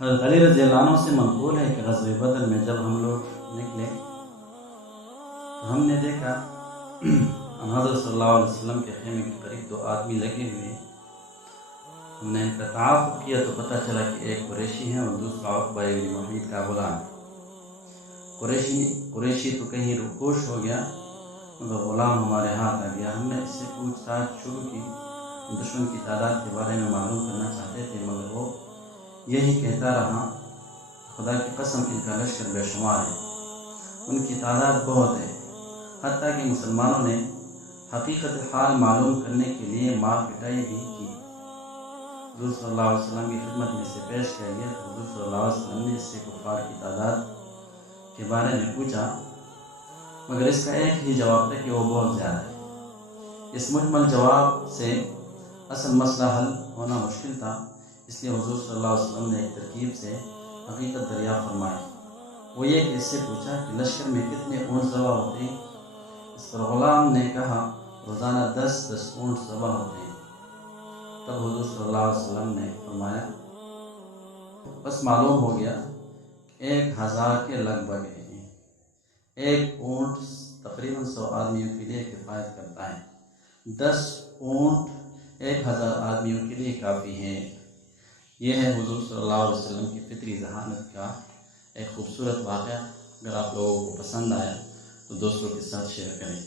حضرت علی رضی اللہ عنہ سے منقول ہے کہ غزوہ بدر میں جب ہم لوگ نکلے تو ہم نے دیکھا حضرت صلی اللہ علیہ وسلم کے خیمے کے قریب 2 آدمی لگے ہوئے ہیں۔ ہم نے ان کا تعاقب کیا تو پتہ چلا کہ ایک قریشی ہے اور دوسرا عقبہ بن معیط کا غلام ہے۔ قریشی تو کہیں رخوش ہو گیا مگر غلام ہمارے ہاتھ آ گیا۔ ہم نے اس سے پوچھ تاچھ شروع کی، دشمن کی تعداد کے بارے میں معلوم کرنا چاہتے تھے مگر وہ یہی کہتا رہا، خدا کی قسم ان کا لشکر بے شمار ہے، ان کی تعداد بہت ہے۔ حتیٰ کہ مسلمانوں نے حقیقت حال معلوم کرنے کے لیے مار پٹائی بھی کی۔ حضور صلی اللہ علیہ وسلم کی خدمت میں سے پیش کیا گیا تو حضور صلی اللہ علیہ وسلم نے اس سے کفار کی تعداد کے بارے میں پوچھا مگر اس کا ایک ہی جواب تھا کہ وہ بہت زیادہ ہے۔ اس مجمل جواب سے اصل مسئلہ حل ہونا مشکل تھا، اس لیے حضور صلی اللہ علیہ وسلم نے ایک ترکیب سے حقیقت دریافت فرمائی۔ وہ یہ کہ اس سے پوچھا کہ لشکر میں کتنے اونٹ ذبح ہوتے ہیں؟ اس پر غلام نے کہا روزانہ 10 اونٹ ذبح ہوتے ہیں۔ تب حضور صلی اللہ علیہ وسلم نے فرمایا بس معلوم ہو گیا کہ 1000 کے لگ بھگ ہیں۔ ایک اونٹ تقریباً 100 آدمیوں کے لیے کفایت کرتا ہے، 10 اونٹ 1000 آدمیوں کے لیے کافی ہیں۔ یہ ہے حضور صلی اللہ علیہ وسلم کی فطری ذہانت کا ایک خوبصورت واقعہ۔ اگر آپ لوگوں کو پسند آیا تو دوستوں کے ساتھ شیئر کریں۔